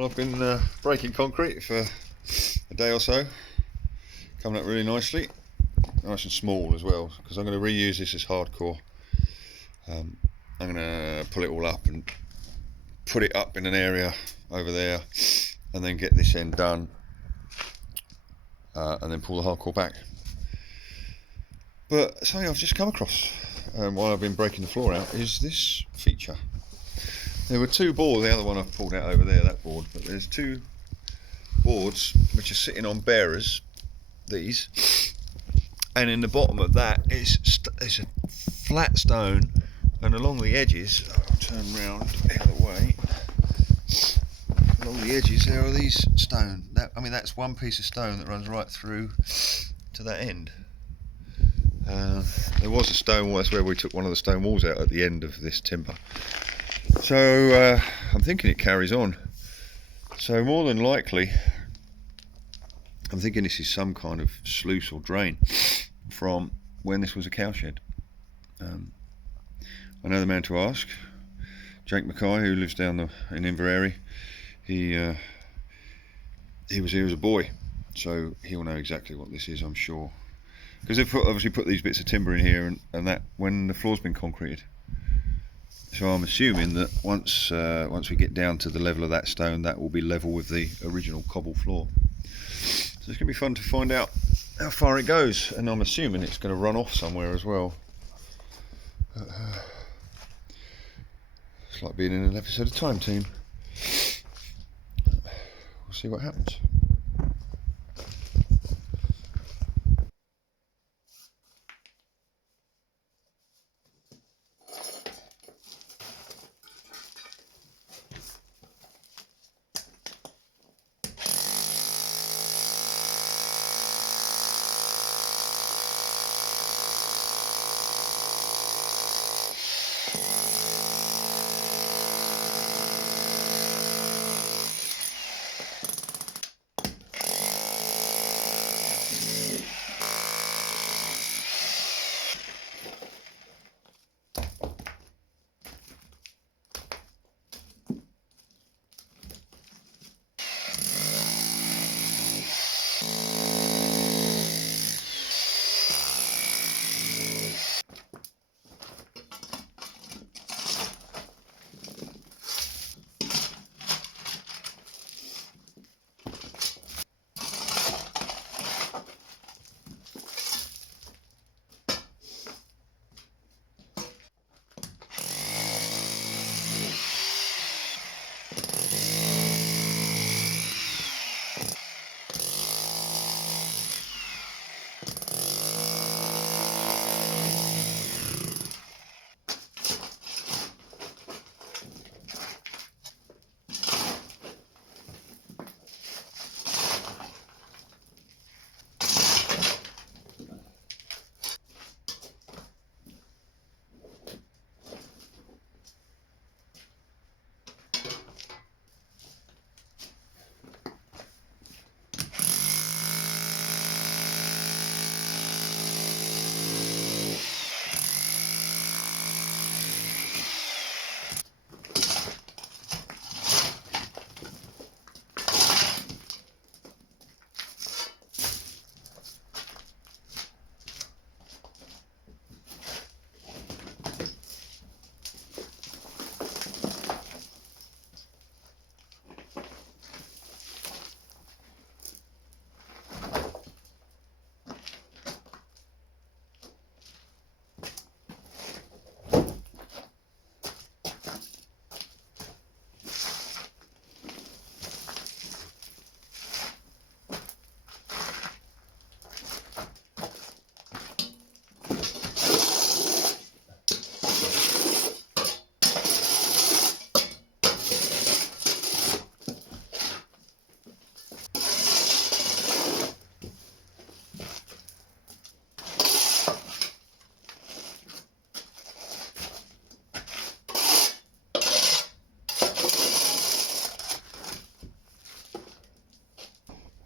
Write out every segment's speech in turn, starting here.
Well, I've been breaking concrete for a day or so, coming up really nicely, nice and small as well, because I'm going to reuse this as hardcore. I'm going to pull it all up and put it up in an area over there, and then get this end done, and then pull the hardcore back. But something I've just come across while I've been breaking the floor out is this feature. There were two boards, the other one I've pulled out over there, that board, but there's two boards which are sitting on bearers, these, and in the bottom of that is a flat stone, and along the edges, I'll turn round the other way, along the edges there are these stone. That's one piece of stone that runs right through to that end. There was a stone wall, that's where we took one of the stone walls out at the end of this timber. So I'm thinking it carries on. So more than likely, I'm thinking this is some kind of sluice or drain from when this was a cowshed. I know the man to ask, Jake Mackay, who lives down in Inverary. He was here as a boy, so he'll know exactly what this is, I'm sure. Because they've obviously put these bits of timber in here, and that when the floor's been concreted. So I'm assuming that once we get down to the level of that stone, that will be level with the original cobble floor. So it's going to be fun to find out how far it goes, and I'm assuming it's going to run off somewhere as well. It's like being in an episode of Time Team. We'll see what happens.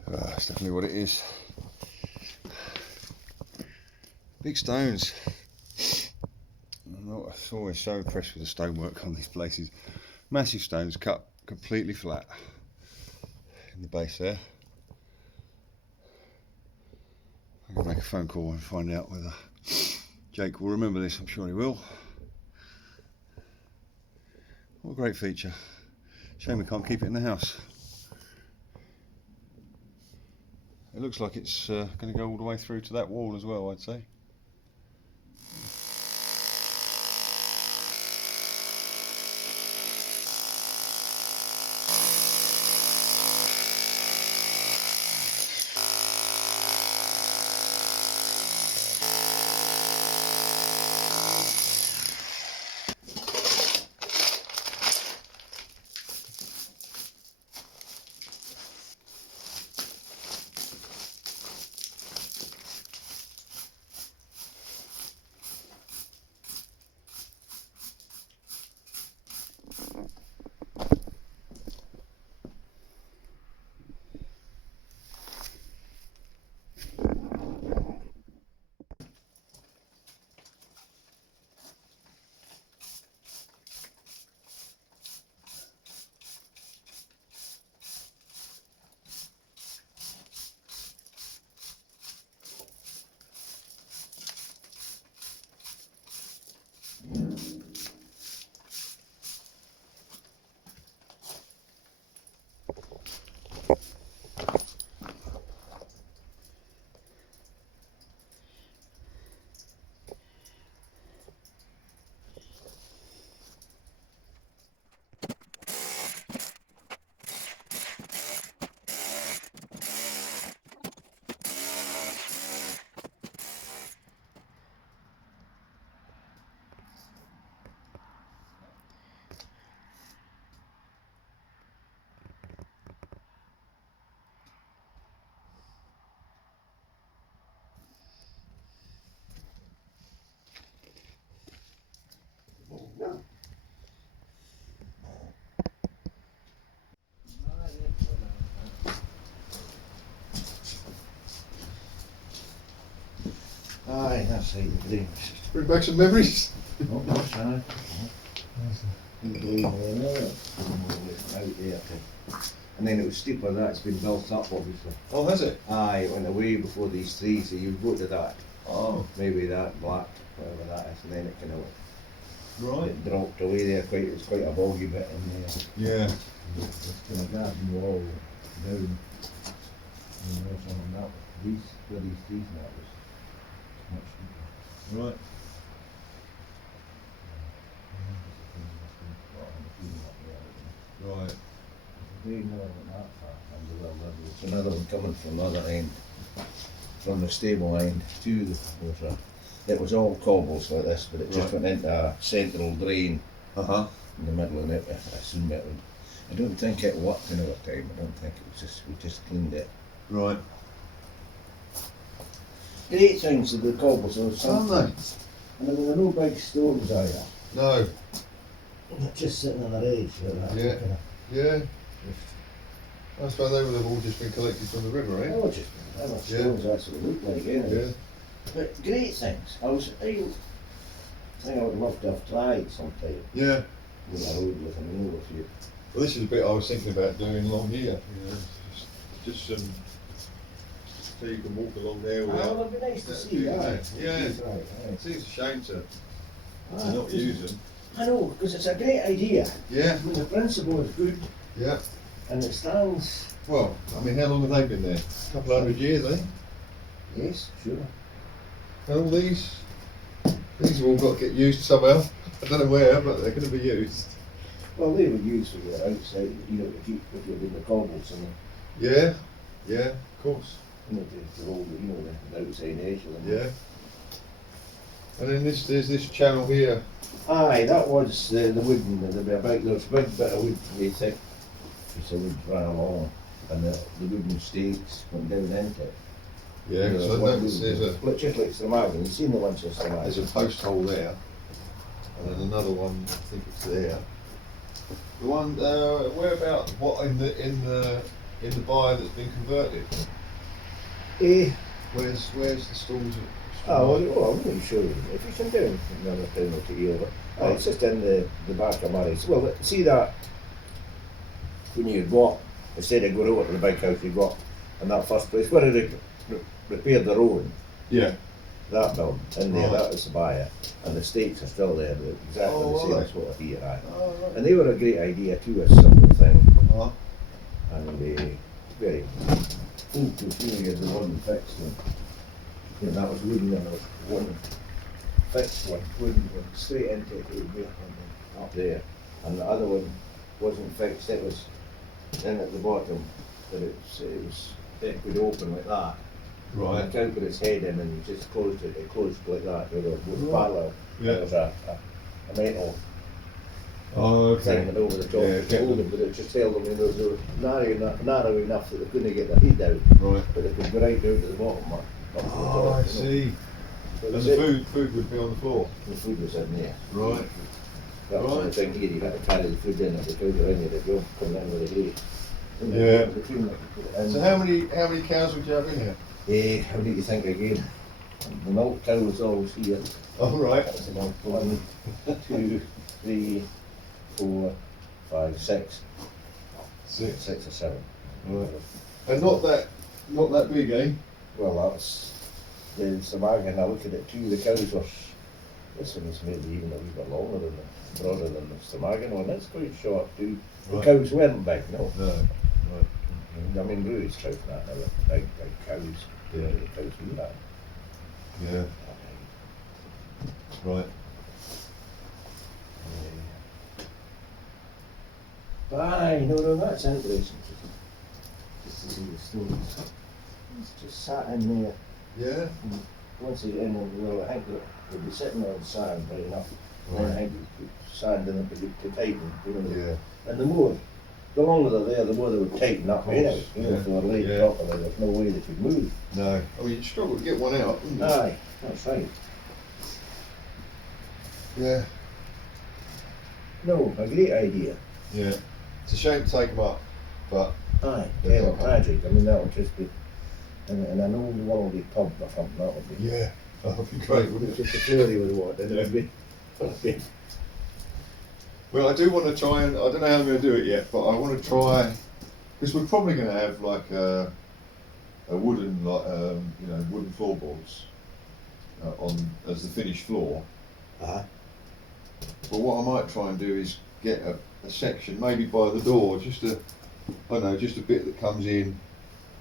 That's definitely what it is. Big stones. I'm always so impressed with the stonework on these places. Massive stones cut completely flat. in the base there. I'm going to make a phone call and find out whether Jake will remember this. I'm sure he will. What a great feature. Shame we can't keep it in the house. It looks like it's going to go all the way through to that wall as well, I'd say. Aye, that's right, the dreams. Bring back some memories. Oh, that's right. And then it was steeper than that, it's been built up obviously. Oh, has it? Aye, it went away before these trees, so you go to that. Oh. Maybe that black, whatever that is, and then it kind of Right. it dropped away there, it was quite a boggy bit in there. Yeah. It's kind of garden wall down. And there's one on that, where these trees now was much steeper. Right. Right. There's another one coming from the other end, from the stable end to the water. It was all cobbles like this, but it just went into a central drain in the middle, and it, I assume it would. I don't think it worked another time. I don't think it was just, we just cleaned it. Right. Great things with the cobbles, there was some, Aren't and there were no big stones either. they? No. Just sitting on the edge like that. Yeah. Kind of, Yeah. I suppose they would have all just been collected from the river, eh? oh, just whatever stones that's what it looked like, Yeah. But great things. I think I would love to have tried sometime Yeah. with a road with a mill if you. Well, this is a bit I was thinking about doing along here. You know, just so you can walk along there without. Oh, it'd be nice to without see, doing aye. that. Yeah. That's right, aye. It seems a shame to Aye, not because- use them. I know, because it's a great idea. Yeah. I mean, the principle is good, Yeah. and it stands. Well, I mean, how long have they been there? A couple of hundred years, eh? Yes, sure. And all these have all got to get used somehow. I don't know where, but they're going to be used. Well, they were used for the outside, you know, if you're in the cobbles and Yeah. Yeah. Of course. you know, the roll, you know, the outside edge of them. Yeah. And then there's this channel here. Aye, that was the wooden, there'd be a big, there was a big bit of wood, very thick, piece of wood ran along, and the wooden stakes went down into it. Yeah. You know, So one there's wooden- a look, just like Stramagan, you've seen the ones in there's a Stramagan. post hole there, and then another one. I think it's there. The one whereabout? What in the byre that's been converted? Eh, Where's the stalls? oh, well, I'm not sure, if you come down another town or two over, oh, it's just in the back of Murray's. Well, see that, when you walk instead of going over to the big house you got in that first place where they repaired the road. Yeah. That building in there, Right. that was the buyer, and the stakes are still there, they're exactly Oh, the same are as what are here. Aye. Oh, right. And they were a great idea too, a simple thing, Uh-huh. and very full to furious the one fixed one. You know, that was wooden, and there was one fixed one, wooden one, straight into it would be up there, and the other one wasn't fixed, it was in at the bottom, but it could open like that. Right. And the cow put its head in and just closed it. It closed like that. It was Right. parallel. Yeah. There was a metal Oh, thing okay. over the top Yeah, to hold them, but it just held them. They were narrow enough that they couldn't get their head out, Right. but they could go right down to the bottom. Up to the Oh, top, I you know. see. So And that's the it. food would be on the floor. The food was in there. Right. That was Right. the thing here. You had to carry the food in if the cows were in there. They'd go come in with a grate. Yeah. Between them, put it in. So how many cows would you have in here? How do you think again? The milk cow was always here. Oh, right. That's about 1, 2, 3, 4, 5, 6. 6. 6 or 7. Right. And not that big, eh? Well, that's the Samagan. I look at it too. The cows were. This one is maybe even a wee bit longer than the broader than the Samagan one. That's quite short too. The Right. cows weren't big, no. No. Right. I mean, Brewery's cows and that, they were big cows. Yeah. The cows we had. Yeah. Right. Aye, no, that's interesting. Just to see the stones. It's just sat in there. Yeah. And once they get in, well, I think they'll be sitting on sand right enough. And then I think you put sand in it to tighten, you know. Yeah. And the longer they're there, the more they would tighten up anyway. You know, Yeah. if they were laid Yeah. properly, there's no way they could move. No. Oh, you'd struggle to get one out, wouldn't you? Aye, that's right. Yeah. No, a great idea. Yeah. It's a shame to take them up, but Aye, They're yeah, not tragic. I mean, that would just be in an old worldy pub or something, that would be. yeah, that would be great, wouldn't it? Just a flurry with what, and it would be. Well, I do want to try and I don't know how I'm going to do it yet, but I want to try because we're probably going to have like a wooden wooden floorboards on as the finished floor. Uh-huh. But what I might try and do is get a section, maybe by the door, just a bit that comes in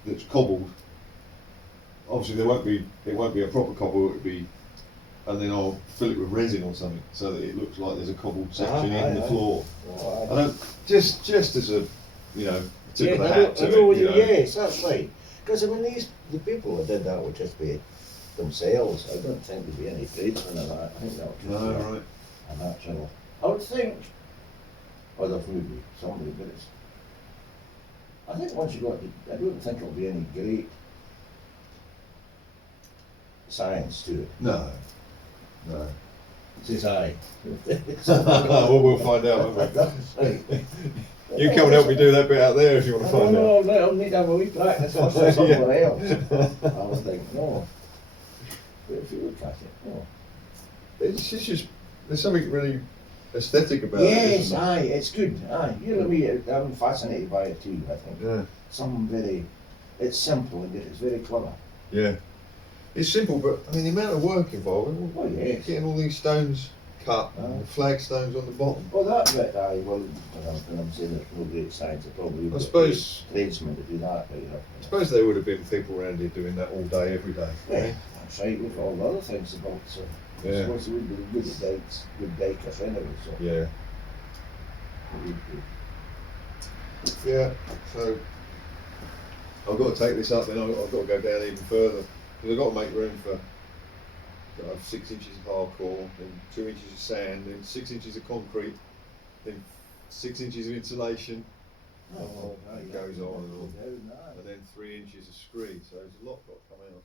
that's cobbled. Obviously, it won't be a proper cobble. It'll be, and then I'll fill it with resin or something so that it looks like there's a cobbled section in the floor. Oh, I don't just as a tip of the I hat to know it. You know. yes, that's right. Because I mean, the people that did that would just be themselves. I don't think there'd be any tradesmen in that. I think that would just No, be right. a natural. I would think. Or there would be somebody, but it's. I think once you got, I don't think it'll be any great science to it. No. No. Says I. Well, we'll find out, won't we? That's right. You come and help me do that bit out there if you want to find out. No, I'll need to have a wee practice first or somewhere else. I was thinking, no. But if you look at it, no. It's just there's something really aesthetic about it. Yes, Isn't there? aye, it's good. Aye, you know me, I'm fascinated by it too, I think. Yeah. It's simple and yet it's very clever. Yeah. It's simple, but I mean the amount of work involved. Oh, yes. Getting all these stones cut, and the flagstones on the bottom. Well, that bit, aye, well, when I'm saying there's no great science, it probably would I be suppose- tradesmen to do that. Right, I suppose there would have been people around here doing that all day, every day. Yeah, that's right, we've got all the other things about, so I Yeah. suppose it would be good at dikes, good dikers anyway, so Yeah. it would be. Yeah. So I've got to take this up, then I've got to go down even further because I've got to make room for. Got to have 6 inches of hardcore, then 2 inches of sand, then 6 inches of concrete, then 6 inches of insulation. Oh, It goes on and on. Down, aye. And then 3 inches of screed, so there's a lot got to come out.